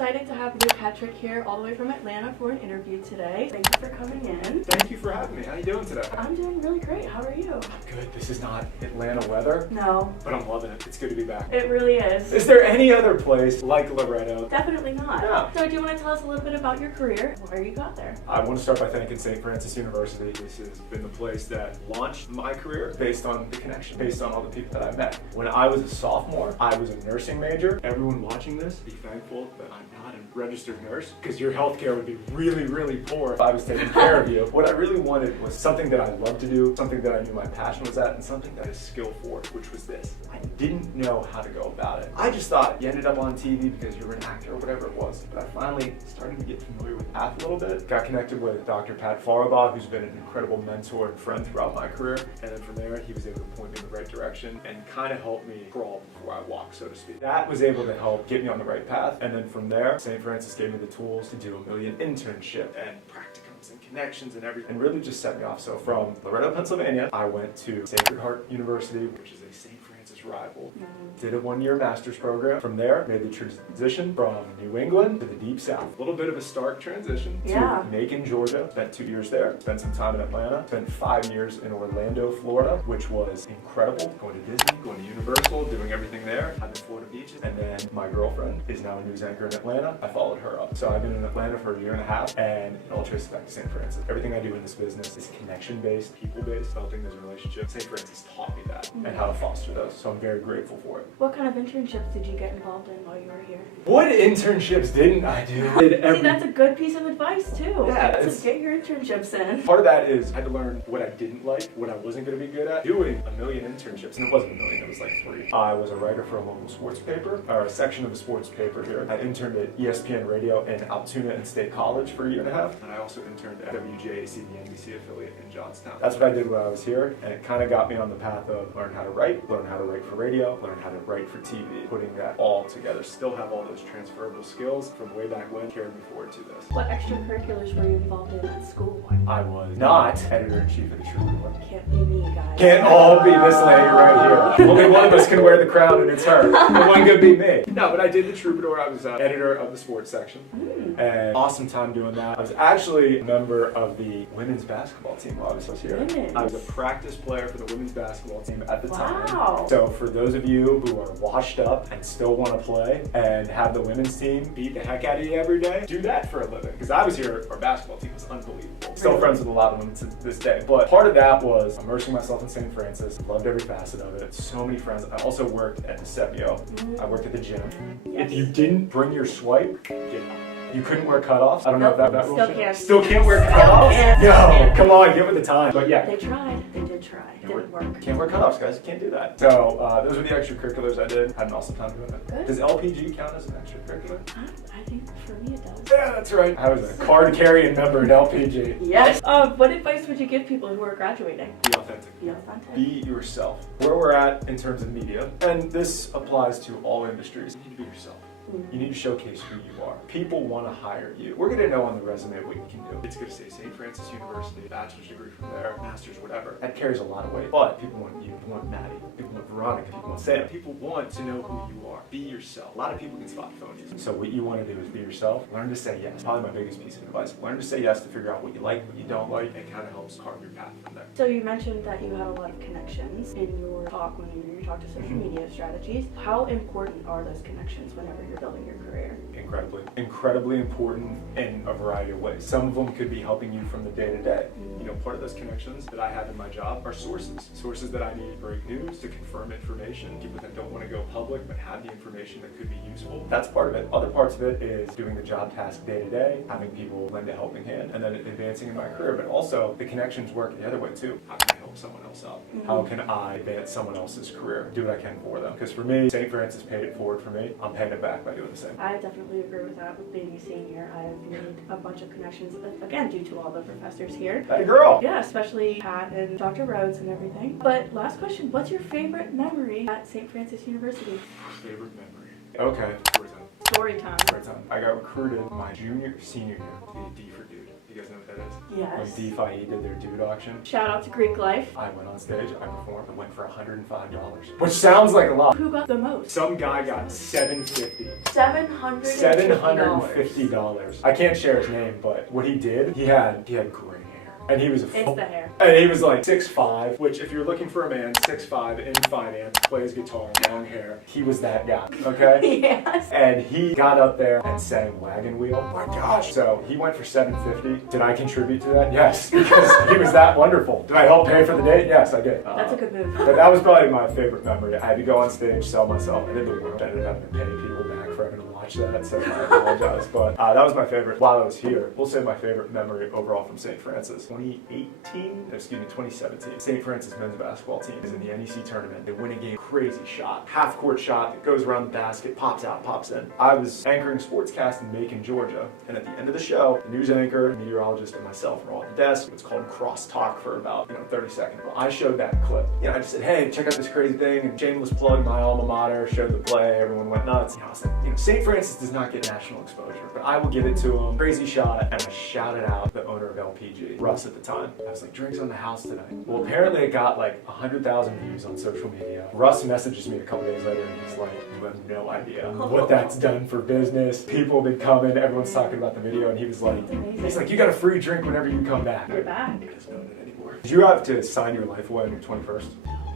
excited to have Luke Hetrick here all the way from Atlanta for an interview today. Thank you for coming in. Thank you for having me. How you doing today? I'm doing really great. How are you? Good. This is not Atlanta weather. No. But I'm loving it. It's good to be back. It really is. Is there any other place like Loretto? Definitely not. Yeah. So do you want to tell us a little bit about your career, where you got there? I want to start by thanking St. Francis University. This has been the place that launched my career based on the connection, based on all the people that I met. When I was a sophomore, I was a nursing major. Everyone watching this, be thankful that I'm not a registered nurse, because your healthcare would be really, really poor if I was taking care of you. What I really wanted was something that I loved to do, something that I knew my passion was at, and something that I was skilled for, which was this. I didn't know how to go about it. I just thought you ended up on TV because you were an actor or whatever it was. But I finally started to get familiar with path a little bit. Got connected with Dr. Pat Farabaugh, who's been an incredible mentor and friend throughout my career. And then from there, he was able to point me in the right direction and kind of help me crawl before I walk, so to speak. That was able to help get me on the right path. And then from there, St. Francis gave me the tools to do a million internship and practicums and connections and everything, and really just set me off. So from Loretto, Pennsylvania, I went to Sacred Heart University, which is a St. Francis rival. Did a one-year master's program. From there, made the transition from New England to the Deep South. A little bit of a stark transition to Macon, Georgia. Spent 2 years there. Spent some time in Atlanta. Spent 5 years in Orlando, Florida, which was incredible. Going to Disney, going to Universal, doing everything there. I've been Florida beaches. And then my girlfriend is now a news anchor in Atlanta. I followed her up. So I've been in Atlanta for a year and a half, and it all traces back to St. Francis. Everything I do in this business is connection-based, people-based, developing those relationships. St. Francis taught me that and how to foster those. So I'm very grateful for it. What kind of internships did you get involved in while you were here? What internships didn't I do? See, that's a good piece of advice too. Yeah, So get your internships in. Part of that is I had to learn what I didn't like, what I wasn't going to be good at. Doing a million internships, and it wasn't a million, it was like 3. I was a writer for a local sports paper, or a section of a sports paper here. I interned at ESPN Radio in Altoona and State College for a year and a half, and I also interned at WJAC, the NBC affiliate in Johnstown. That's what I did when I was here, and it kind of got me on the path of learn how to write for radio, learn how to write for TV, putting that all together. Still have all those transferable skills from way back when, carried me forward to this. What extracurriculars were you involved in at school? I was not editor-in-chief of the Troubadour. Can't be me, guys. Can't all be this lady right here. Only one of us can wear the crown, and it's her. The one could be me. No, but I did the Troubadour. I was editor of the sports section. And awesome time doing that. I was actually a member of the women's basketball team while I was here. Women's. I was a practice player for the women's basketball team at the time. Wow. So for those of you who are washed up and still want to play and have the women's team beat the heck out of you every day, do that for a living. Because I was here, our basketball team was unbelievable. Still friends with a lot of them to this day. But part of that was immersing myself in St. Francis. Loved every facet of it. So many friends. I also worked at the Sebio. I worked at the gym. If you didn't bring your swipe, get out. You couldn't wear cutoffs. I don't know if that Still can't. Still can't wear cutoffs? No, come on, get with the time. But yeah. They tried. They did try. Didn't work. Can't wear cutoffs, guys. You can't do that. So those were the extracurriculars I did. Had an awesome time doing it. Good. Does LPG count as an extracurricular? I think for me it does. Yeah, that's right. I was a card-carrying member at LPG. Yes. What advice would you give people who are graduating? Be authentic. Be authentic. Be yourself. Where we're at in terms of media, and this applies to all industries, you need to be yourself. You need to showcase who you are. People want to hire you. We're going to know on the resume what you can do. It's going to say St. Francis University, bachelor's degree from there, master's, whatever. That carries a lot of weight. But people want you, people want Maddie, people want Veronica, people want Sam. People want to know who you are. Be yourself. A lot of people can spot phonies. So what you want to do is be yourself. Learn to say yes. Probably my biggest piece of advice. Learn to say yes to figure out what you like, what you don't like, and kind of helps carve your path from there. So you mentioned that you had a lot of connections in your talk when you talked to social media strategies. How important are those connections whenever you're building your career? Incredibly important in a variety of ways. Some of them could be helping you from the day to day. You know, part of those connections that I have in my job are sources that I need to break news, to confirm information, people that don't want to go public but have the information that could be useful. That's part of it. Other parts of it is doing the job task day to day, having people lend a helping hand, and then advancing in my career. But also the connections work the other way too. How can I help someone else out? How can I advance someone else's career? Do what I can for them. Because for me, St. Francis paid it forward for me. I'm paying it back by doing the same. I definitely agree with that. With being a senior, I've made a bunch of connections, again, due to all the professors here. Hey girl! Yeah, especially Pat and Dr. Rhodes and everything. But last question, what's your favorite memory at St. Francis University? Favorite memory? Okay. Story time. I got recruited my senior year to be a D for dude. You You guys know what that is? Yes. When DeFi did their dude auction, Shout out to Greek Life. I went on stage, I performed, and went for $105, which sounds like a lot. Who got the most? Some guy got $750. $750. $750. I can't share his name, but what he did, he had gray hair. And he was It's the hair. And he was like 6'5", which if you're looking for a man 6'5" in finance, plays guitar, long hair, he was that guy, okay? Yes. And he got up there and sang Wagon Wheel. Oh my gosh. So he went for $750. Did I contribute to that? Yes, because he was that wonderful. Did I help pay for the date? Yes, I did. That's a good move. But that was probably my favorite memory. I had to go on stage, sell myself, and then the world ended up paying people back for having to watch that, so I apologize. But that was my favorite while I was here. We'll say my favorite memory overall from St. Francis. 2017, St. Francis men's basketball team is in the NEC tournament. They win a game, crazy shot, half court shot that goes around the basket, pops out, pops in. I was anchoring sportscast in Macon, Georgia, and at the end of the show, the news anchor, meteorologist, and myself were all at the desk. It's called crosstalk for about 30 seconds. Well, I showed that clip. I just said, hey, check out this crazy thing, and shameless plug, my alma mater, showed the play, everyone went nuts. I was like, St. Francis does not get national exposure, but I will give it to them. Crazy shot, and I shouted out the owner of LPG, Russ at the time. I was like, drinks on the house tonight. Well, apparently it got like 100,000 views on social media. Russ messages me a couple days later and he's like, you have no idea what that's done for business. People have been coming, everyone's talking about the video, and he was like, you got a free drink whenever you come back. You're back. He doesn't know that anymore. Did you have to sign your life away on your 21st?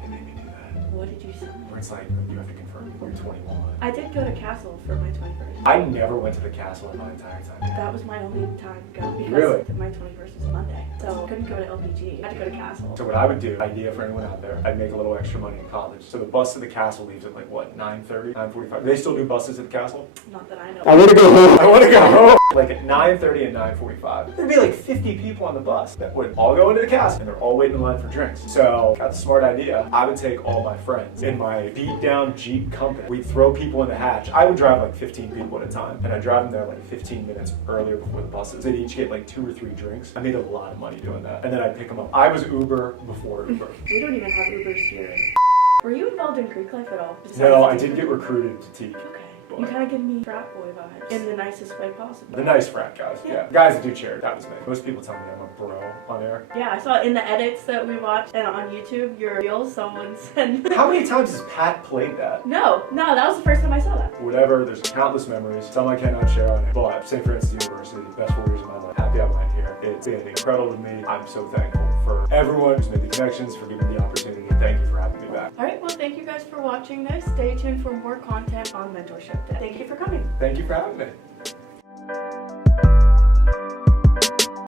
They made me do that. What did you say? Where it's like, you have to confirm you're 21. I did go to Castle for my 21st. I never went to the castle in my entire time. That was my only time to go because Really? my 21st was Monday. So I couldn't go to LPG. I had to go to Castle. So what I would do, idea for anyone out there, I'd make a little extra money in college. So the bus to the castle leaves at like what, 9:30, 9:45? Do they still do buses at the castle? Not that I know. I want to go home. I want to go home. Like at 9:30 and 9:45, there'd be like 50 people on the bus that would all go into the castle and they're all waiting in line for drinks. So got the smart idea. I would take all my friends in my beat down Jeep Compass. We'd throw people in the hatch. I would drive like 15 people at a time, and I'd drive them there like 15 minutes earlier before the buses. They'd each get like 2 or 3 drinks. I made a lot of money doing that. And then I'd pick them up. I was Uber before Uber. We don't even have Ubers here. Were you involved in Greek life at all? No, I did get recruited to teach. Okay. You kind of give me frat boy vibes in the nicest way possible. The nice frat guys, yeah. Guys that do charity, that was me. Most people tell me I'm a bro on air. Yeah, I saw in the edits that we watched and on YouTube, your reels, someone said... How many times has Pat played that? No, that was the first time I saw that. Whatever, there's countless memories. Some I cannot share on it, but St. Francis University, best 4 years of my life. Happy I went here. It's been incredible to me. I'm so thankful for everyone who's made the connections, for giving me the opportunity. Thank you for having me back. All right, well, thank you guys for watching this. Stay tuned for more content on Mentorship Day. Thank you for coming. Thank you for having me.